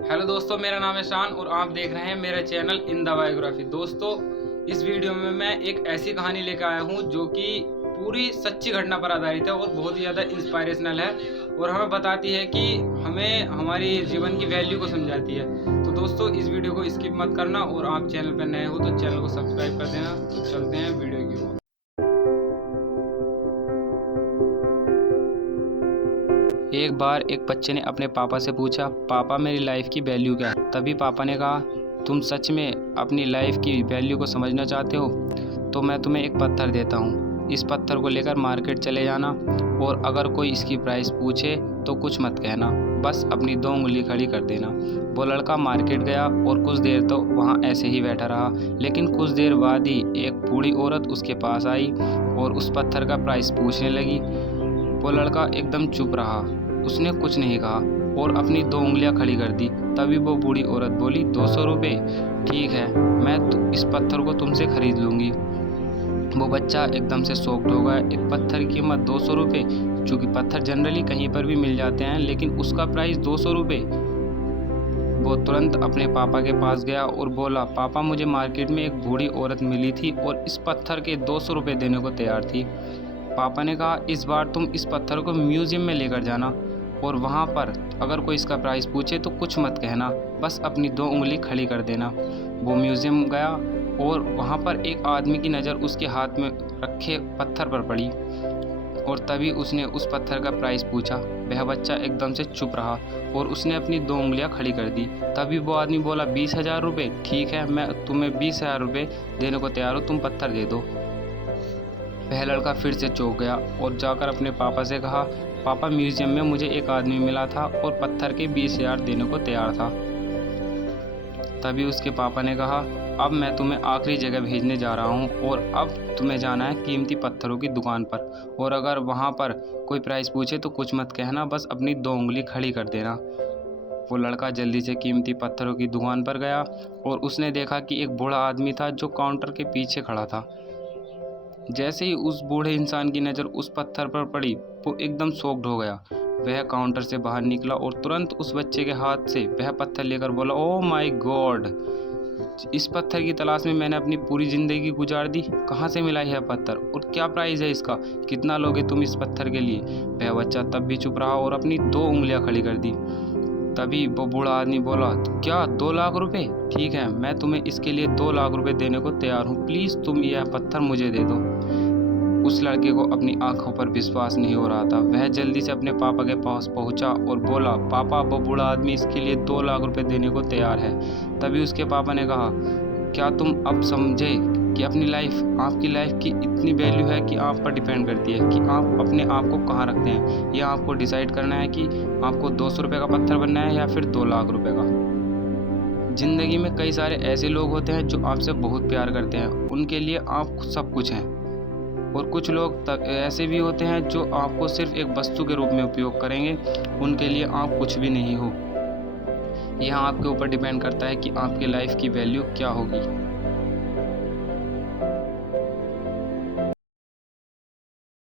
Hello दोस्तों, मेरा नाम है शान और आप देख रहे हैं मेरा चैनल इन द बायोग्राफी। दोस्तों, इस वीडियो में मैं एक ऐसी कहानी लेकर आया हूं जो कि पूरी सच्ची घटना पर आधारित है और बहुत ही ज़्यादा इंस्पायरेशनल है और हमें बताती है कि हमें हमारी जीवन की वैल्यू को समझाती है। तो दोस्तों, इस वीडियो को स्किप मत करना और आप चैनल पर नए हो तो चैनल को सब्सक्राइब कर देना। तो चलते हैं वीडियो की ओर। एक बार एक बच्चे ने अपने पापा से पूछा, पापा मेरी लाइफ की वैल्यू क्या है। तभी पापा ने कहा, तुम सच में अपनी लाइफ की वैल्यू को समझना चाहते हो तो मैं तुम्हें एक पत्थर देता हूँ। इस पत्थर को लेकर मार्केट चले जाना और अगर कोई इसकी प्राइस पूछे तो कुछ मत कहना, बस अपनी 2 उंगली खड़ी कर देना। वो लड़का मार्केट गया और कुछ देर तो वहाँ ऐसे ही बैठा रहा, लेकिन कुछ देर बाद ही एक बूढ़ी औरत उसके पास आई और उस पत्थर का प्राइस पूछने लगी। वो लड़का एकदम चुप रहा, उसने कुछ नहीं कहा और अपनी 2 उंगलियां खड़ी कर दी। तभी वो बूढ़ी औरत बोली, 200 रुपये, ठीक है, मैं इस पत्थर को तुमसे खरीद लूँगी। वो बच्चा एकदम से शॉक्ड हो गया। एक पत्थर की कीमत 200 रुपये, चूँकि पत्थर जनरली कहीं पर भी मिल जाते हैं, लेकिन उसका प्राइस 200 रुपये। वो तुरंत अपने पापा के पास गया और बोला, पापा मुझे मार्केट में एक बूढ़ी औरत मिली थी और इस पत्थर के 200 रुपये देने को तैयार थी। पापा ने कहा, इस बार तुम इस पत्थर को म्यूज़ियम में लेकर जाना और वहाँ पर अगर कोई इसका प्राइस पूछे तो कुछ मत कहना, बस अपनी 2 उंगली खड़ी कर देना। वो म्यूज़ियम गया और वहाँ पर एक आदमी की नज़र उसके हाथ में रखे पत्थर पर पड़ी और तभी उसने उस पत्थर का प्राइस पूछा। वह बच्चा एकदम से चुप रहा और उसने अपनी 2 उंगलियां खड़ी कर दी। तभी वो आदमी बोला, 20,000 रुपये, ठीक है, मैं तुम्हें 20,000 रुपये देने को तैयार हूँ, तुम पत्थर दे दो। वह लड़का फिर से चौंक गया और जाकर अपने पापा से कहा, पापा म्यूज़ियम में मुझे एक आदमी मिला था और पत्थर के 20,000 देने को तैयार था। तभी उसके पापा ने कहा, अब मैं तुम्हें आखिरी जगह भेजने जा रहा हूँ और अब तुम्हें जाना है कीमती पत्थरों की दुकान पर और अगर वहाँ पर कोई प्राइस पूछे तो कुछ मत कहना, बस अपनी 2 उंगली खड़ी कर देना। वो लड़का जल्दी से कीमती पत्थरों की दुकान पर गया और उसने देखा कि एक बूढ़ा आदमी था जो काउंटर के पीछे खड़ा था। जैसे ही उस बूढ़े इंसान की नज़र उस पत्थर पर पड़ी, वो एकदम शॉक्ड हो गया। वह काउंटर से बाहर निकला और तुरंत उस बच्चे के हाथ से वह पत्थर लेकर बोला, ओह माय गॉड, इस पत्थर की तलाश में मैंने अपनी पूरी ज़िंदगी गुजार दी। कहाँ से मिला यह पत्थर और क्या प्राइस है इसका, कितना लोगे तुम इस पत्थर के लिए। वह बच्चा तब भी चुप रहा और अपनी 2 उंगलियां खड़ी कर दी। तभी वो बूढ़ा आदमी बोला, क्या 2 लाख रुपए, ठीक है, मैं तुम्हें इसके लिए 2 लाख रुपए देने को तैयार हूँ, प्लीज़ तुम यह पत्थर मुझे दे दो। उस लड़के को अपनी आंखों पर विश्वास नहीं हो रहा था। वह जल्दी से अपने पापा के पास पहुंचा और बोला, पापा वो बूढ़ा आदमी इसके लिए 2 लाख रुपए देने को तैयार है। तभी उसके पापा ने कहा, क्या तुम अब समझे कि आपकी लाइफ की इतनी वैल्यू है कि आप पर डिपेंड करती है कि आप अपने आप को कहाँ रखते हैं। यह आपको डिसाइड करना है कि आपको 200 रुपये का पत्थर बनना है या फिर 2 लाख रुपये का। ज़िंदगी में कई सारे ऐसे लोग होते हैं जो आपसे बहुत प्यार करते हैं, उनके लिए आप सब कुछ हैं, और कुछ लोग ऐसे भी होते हैं जो आपको सिर्फ एक वस्तु के रूप में उपयोग करेंगे, उनके लिए आप कुछ भी नहीं हो। यह आपके ऊपर डिपेंड करता है कि आपकी लाइफ की वैल्यू क्या होगी।